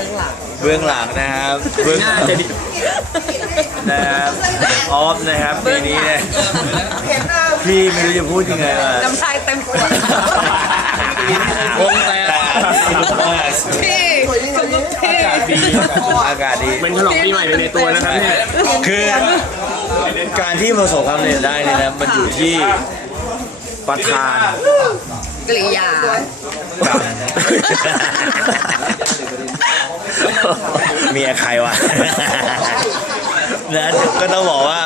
บื้องหลังเบื้องหลังนะครับเบื้องน่าจะดีนะครับออฟนะครับปีนี้เนี่ยพี่ไม่รู้จะพูดยังไงว่ะน้ำลายเต็มปากวงแต่พี่คุณลูกพี่อากาศดีเป็นขนมปีใหม่ไปในตัวนะครับเนี่ยคือการที่ประสบความสำเร็จได้เนี่ยนะมันอยู่ที่ประธานกริยากับ เมียใครวะนะก็ต้องบอกว่า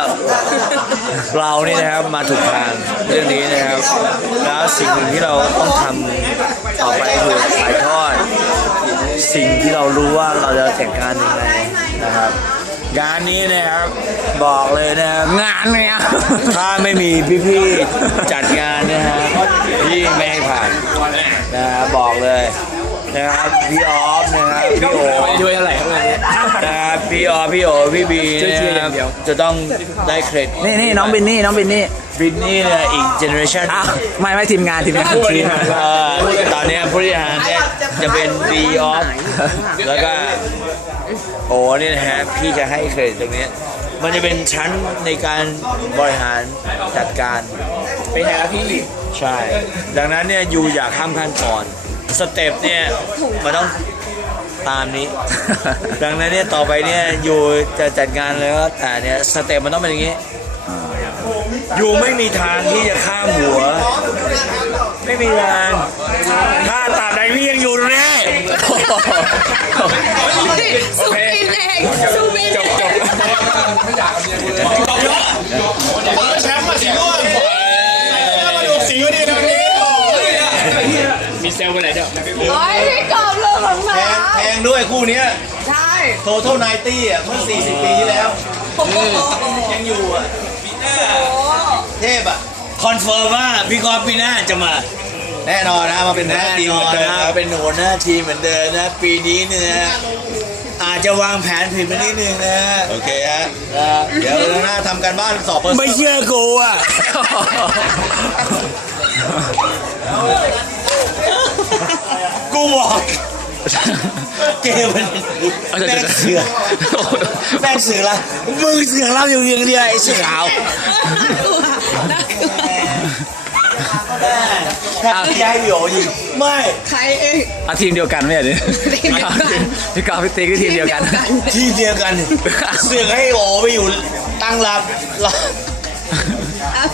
เรานี่นะครับมาถูกทางเรื่องนี้นะครับ แล้วสิ่งหนึ่งที่เราต้องทำต่อไปคือถ่ายทอด สิ่งที่เรารู้ว่าเราจะจัดการยังไงนะครับงานนี้นะครับบอกเลยนะครับงานเนี่ยถ้าไม่มีพี่ๆจัดงานนะฮะพี่ไม่ให้ผ่านนะฮะบอกเลย นะครับพี่ออฟนะครับพี่โอด้วยอะไรครับงานนี้นะครับพี่ออฟพี่โอพี่บีช่วยเชียร์นะอคย่ารับงเดียวจะต้องได้เครดิตนี่นี่น้องบินนี่น้องบินนี่บินนี่เนี่ยอีกเจเนอเรชันอ้าวไม่ไม่ทีมงานทีมงานทีมงานตอนเนี้ยผู้บริหารเนี่ยจะเป็นบีออฟแล้วก็โอ้เนี่ยนะฮะพี่จะให้เครดิตตรงเนี้ยมันจะเป็นชั้นในการบริหารจัดการเป็นไงครับพี่ใช่ ดังนั้นเนี่ยยูอยากข้ามขั้นตอน สเต็ปเนี่ยมันต้องตามนี้ ดังนั้นเนี่ยต่อไปเนี่ยยูจะจัดงานแล้วก็แต่เนี่ยสเต็ปมันต้องเป็นอย่างนี้ยูไม่มีทางที่จะข้ามหัว ไม่มีทางถ้าตราบใดพี่ยังอยู่ตรงนี้ สุบินเองสุบินเอง มี เซลล์ไปไหนเดี๋ยวโอ้ยพี่กอบเรื่องของหมาแพงแพงด้วยคู่เนี้ยใช่โทท l ไนตี้อะเมื่อ 40 ปีที่แล้ว โอ้โหยังอยู่อะ เทพอะ คอนเฟิร์มว่าพี่กอฟปีหน้าจะมา แน่นอนนะมาเป็นหัวหแน่น้าทีมนอเหมือนนเดิมนะครับเป็นหัวหน้าทีมเหมือนเดิมนะปีนี้เนี่ยอาจจะวางแผนผิดไปนิดนึงนะโอเคฮะนะเดี๋ยวเราหน้าทำการบ้านสอบเปอร์ไม่เชื่อกูอะ กูบอกเกมมันแม่งเสือกแม่งเสือกละมึงเสือกเราอยู่อย่างเดียวไอ้เสือขาวน่ากลัวถ้าพี่ให้พี่โอยิงไม่ใครเองเอาทีมเดียวกันไม่ใช่ดิทีมเดียวกันพี่กอล์ฟพี่ติ๊กก็ทีมเดียวกัน ทีมเดียวกัน เสือกให้โอไปอยู่ตั้งรับรออะ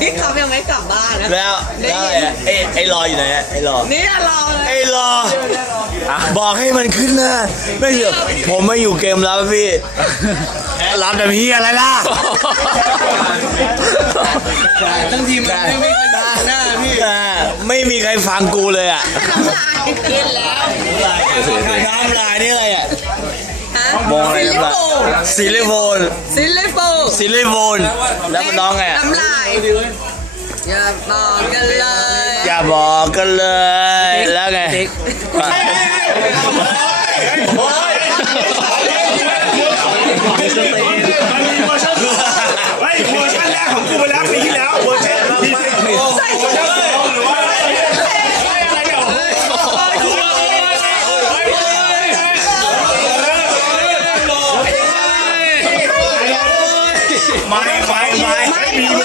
พี่กอบยังไม่กลับบ้านนะ แล้วแล้วไอ้ไอ้ไอ้รออยู่ไหนอะไอ้รอ นี่รอเลยไอ้รอ บอกให้มันขึ้นหน้าไม่เชื่อผมไม่อยู่เกมรับพี่ รับแต่พี่อะไรล่ะ ทั้งทีมมันไม่ไม่ได้หน้าพี่อ่าไม่มีใครฟังกูเลยอะน้ำลายกินแล้วน้ำลายนี่อะไรอะ ฮะมองอะไรน้ำลายซิลิโฟนซิลลิโฟซิลิโฟนแล้วมันน้องไงอะน้ำลายอย่าบอกกันเลยอย่าบอกกันเลย แล้วไงเไม่ไม่มี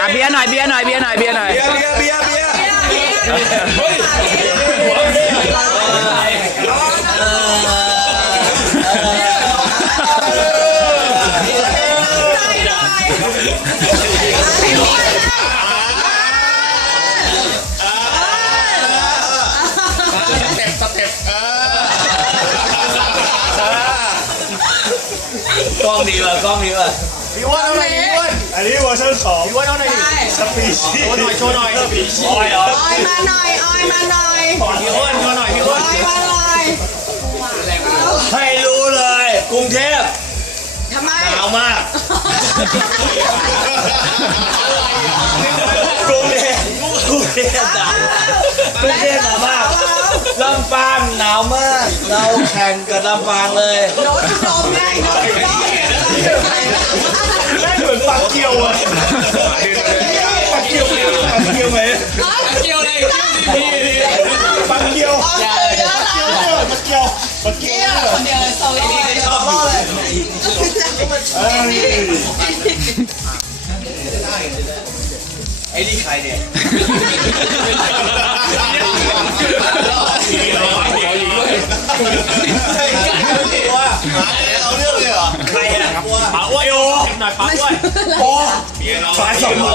อะเบียร์หน่อยเบียร์หน่อยเบียร์หน่อยเบียร์หน่อยเบียร์ ว่ะกล้องดีว่ะพี่อ้วนเอาหน่อยพี่อ้วนอันนี้เวอร์ชันสองพี่อ้วนเอาหน่อยดิสปีชีโชว์หน่อยโชว์หน่อยออยเหรอออยมาหน่อยออยมาหน่อยพี่อ้วนโชว์หน่อยพี่อ้วอนอยมาหน่อยให้รู้เลย กรุงเทพทำไมหนาวมากกรุงเทพกรุงเทพหนาวกรุงเทพหนาวมากลำปางหนาวมาก เราแข่งกับลำปางเลย โน้ตอุดมไงโน้ตอุดม ไอ้นี่ใครเนี่ยเอาเรื่องเลยเหรอ ใครอะปลาอ้วยโอ หน่อยปั๊บด้วย โอปลาสมอ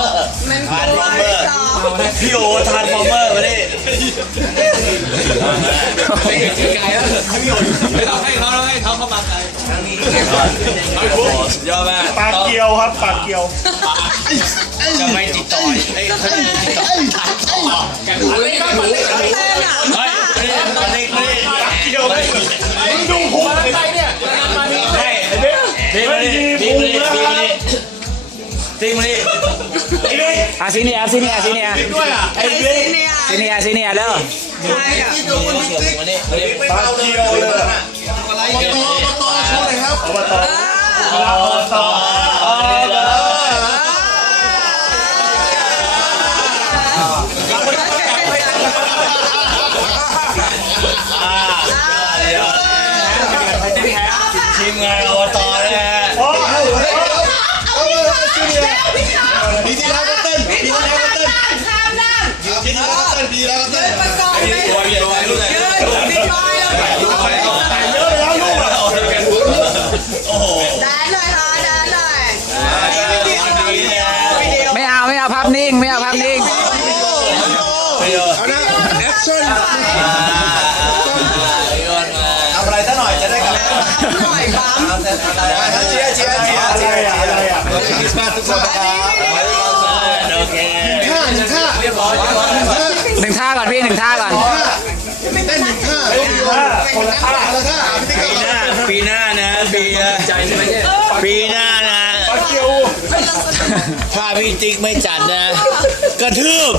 มันกลัวไอ้จอมพี่โอทานฟอร์เมอร์มาดิไกลแล้วไม่ต้องให้เขาแล้วให้เขาเข้ามาไกลสุดยอดมากปลาเกียวครับปลาเกียวจะไม่ติดต่อไอ้เขาจะติดต่อแกหูเลยแกหูเต้นอะเฮ้ยมาดิมาดิปลาเกียวมึงดูพุงใครเนี่ยมานี่เฮ้ยบิ๊กมาดิ ติ๊กมาดิไอ้เด็กอาซีเนียซีเนียซีเนียด้วยอะไอ้ซีเนี่ยซีเนียซีเนียเด้อใช่อะมาดิมาดิปลาเกียวเลยอบตอบตอบตทีมงานอบตนะฮะ โอ้ ปีที่แล้วก็เต้นปีที่แล้วก็เต้นข้ามด้านปีที่แล้วก็เต้นปีแล้วก็เต้นประกอบเลยตัวเดียวกันรู้เลยยืนดิจอยเลยเยอะแล้วลูกอะโอ้โหด้านหน่อยค่ะด้านหน่อยดีเนี่ยไม่เอาไม่เอาภาพนิ่งไม่เอาภาพนิ่งไม่ยอมแอคชั่นทำอะไรซะหน่อยจะได้กลับหน่อยปั๊ม คริสต์มาสทุกคนโอเคหนึ่งท่าก่อนพี่หนึ่งท่าก่อนคนละท่าปีหน้าปีหน้านะปีใจใช่ไหมเนี่ยปีหน้านะปลาเกียวถ้าพี่ติ๊กไม่จัดนะ กระทืบ